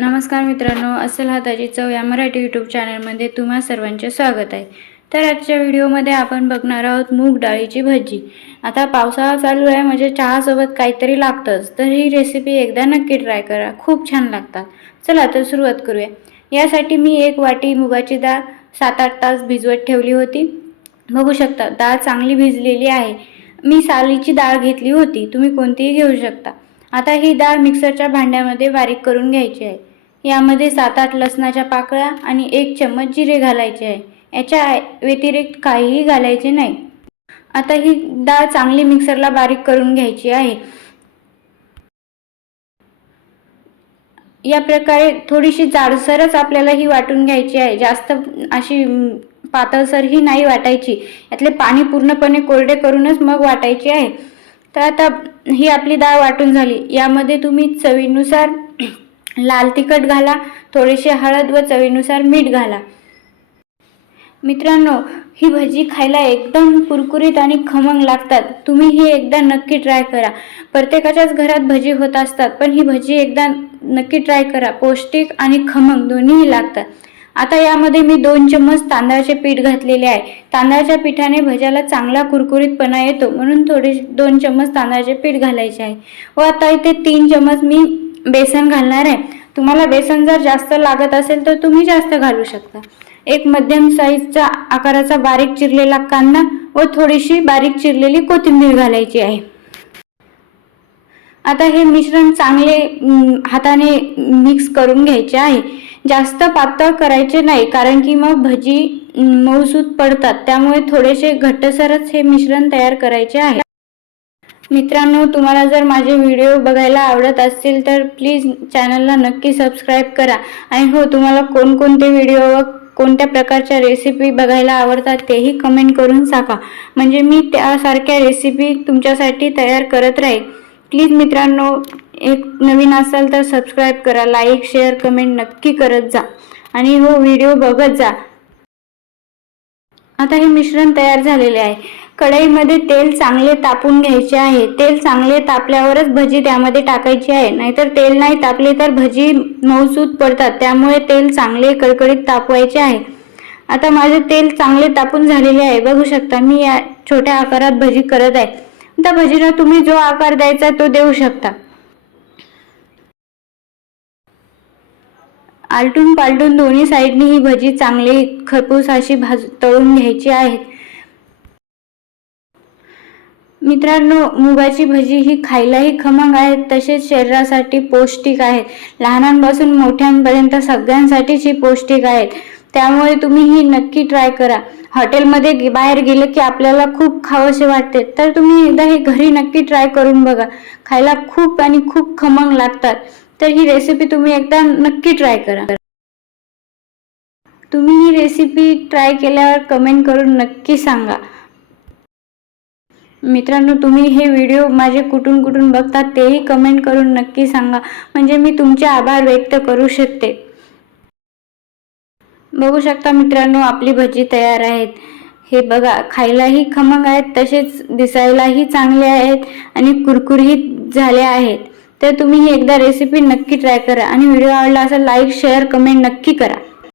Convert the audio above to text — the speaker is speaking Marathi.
नमस्कार मित्रांनो, अस्सल हाताची चव या मराठी यूट्यूब चॅनलमध्ये तुम्हा सर्वांचे स्वागत आहे। तर आजच्या व्हिडिओमध्ये आपण बघणार आहोत मूग डाळीची भजी। आता पावसाळा चालू आहे म्हणजे चहासोबत काहीतरी लागतंच, तर ही रेसिपी एकदा नक्की ट्राय करा, खूप छान लागतात। चला तर सुरुवात करूया। यासाठी मी 1 वाटी मुगाची डाळ 7-8 तास भिजवत ठेवली होती। बघू शकता डाळ चांगली भिजलेली आहे। मी सालीची डाळ घेतली होती, तुम्ही कोणतीही घेऊ शकता। आता ही डाळ मिक्सरच्या भांड्यामध्ये बारीक करून घ्यायची आहे। यामध्ये 7-8 लसणाच्या पाकळ्या आणि 1 चम्मच जिरे घालायचे आहे। याच्या व्यतिरिक्त काहीही घालायचे नाही। आता ही डाळ चांगली मिक्सरला बारीक करून घ्यायची आहे। या प्रकारे थोडीशी जाडसरच आपल्याला ही वाटून घ्यायची आहे, जास्त अशी पातळसर ही नाही वाटायची। यातले पाणी पूर्णपणे कोरडे करूनच मग वाटायची आहे। तर आता ही आपली डाळ वाटून झाली। यामध्ये तुम्ही चवीनुसार लाल तिखट घाला, थोडीशी हळद व चवीनुसार मीठ घाला। मित्रांनो, ही भजी खायला एकदम कुरकुरीत आणि खमंग लागतात। तुम्ही ही एकदा नक्की ट्राय करा। प्रत्येकाच्याच घरात भजी होत असतात, पण ही भजी एकदा नक्की ट्राय करा। पौष्टिक आणि खमंग दोन्हीही लागतात। आता यामध्ये मी 2 चम्मच तांदळाचे पीठ घातलेले आहे। तांदळाच्या पिठाने भज्याला चांगला कुरकुरीतपणा येतो, म्हणून थोडे 2 चम्मच तांदळाचे पीठ घालायचे आहे। व आता इथे 3 चम्मच मी बेसन घालणार आहे। तुम्हाला बेसन जर जास्त लागत असेल तर तुम्ही जास्त घालू शकता। एक मध्यम साईजचा आकाराचा बारीक चिरलेला कांदा व थोडीशी बारीक चिरलेली कोथिंबीर घालायची आहे। आता हे मिश्रण चांगले हाताने मिक्स करून घ्यायचे आहे। जास्त पातळ करायचे नाही, कारण की मग भजी मऊसूत पडतात। त्यामुळे थोडेसे घट्टसरच हे मिश्रण तयार करायचे आहे। मित्रांनो, तुम्हाला जर माझे व्हिडिओ बघायला आवडत असतील तर प्लीज चॅनलला नक्की सबस्क्राइब करा। आणि हो, तुम्हाला कोणकोणते व्हिडिओ व कोणत्या प्रकारच्या रेसिपी बघायला आवडतात तेही कमेंट करून सांगा, म्हणजे मी त्यासारख्या रेसिपी तुमच्यासाठी तयार करत राहील। प्लीज मित्रांनो, एक नवीन असाल तर सबस्क्राइब करा, लाईक शेअर कमेंट नक्की करत जा आणि हो, व्हिडिओ बघत जा। आता हे मिश्रण तयार झालेले आहे। कढईमध्ये तेल चांगले तापून घ्यायचे आहे। तेल चांगले तापल्यावरच भजी त्यामध्ये टाकायची आहे, नाहीतर तेल नाही तापले तर भजी मऊसूत पडतात। त्यामुळे तेल चांगले कडकडीत तापवायचे आहे। आता माझे तेल चांगले तापून झालेले आहे। बघू शकता मी या छोट्या आकारात भजी करत आहे। त्या भजीला तुम्ही जो आकार द्यायचा तो देऊ शकता। आलटून पालटून दोन्ही साइडनी ही भजी चांगली खरपूस अशी तळून घ्यायची आहे। मित्रांनो, मुगाची भजी ही खायलाही खमंग आहे, तसेच शरीरासाठी पौष्टिक आहे। लहानांपासून मोठ्यांपर्यंत सगळ्यांसाठीच ही पौष्टिक आहेत। त्यामुळे तुम्ही ही नक्की ट्राय करा। हॉटेलमध्ये बाहेर गेले की आपल्याला खूप खावंसे वाटते, तर तुम्ही एकदा हे घरी नक्की ट्राय करून बघा। खायला खूप आणि खूप खमंग लागतात। तर ही रेसिपी तुम्ही एकदा नक्की ट्राय करा। तुम्ही ही रेसिपी ट्राय केल्यावर कमेंट करून नक्की सांगा। मित्रांनो, तुम्ही हे व्हिडिओ माझे कुठून बघतात तेही कमेंट करून नक्की सांगा, म्हणजे मी तुमचे आभार व्यक्त करू शकते। बघू शकता मित्रांनो, आपली भजी तयार आहेत। हे बघा, खायलाही खमंग आहेत, तसेच दिसायलाही चांगले आहेत आणि कुरकुरीत झाले आहेत। तर तुम्ही ही एकदा रेसिपी नक्की ट्राय करा आणि व्हिडिओ आवडला असेल लाईक शेअर कमेंट नक्की करा।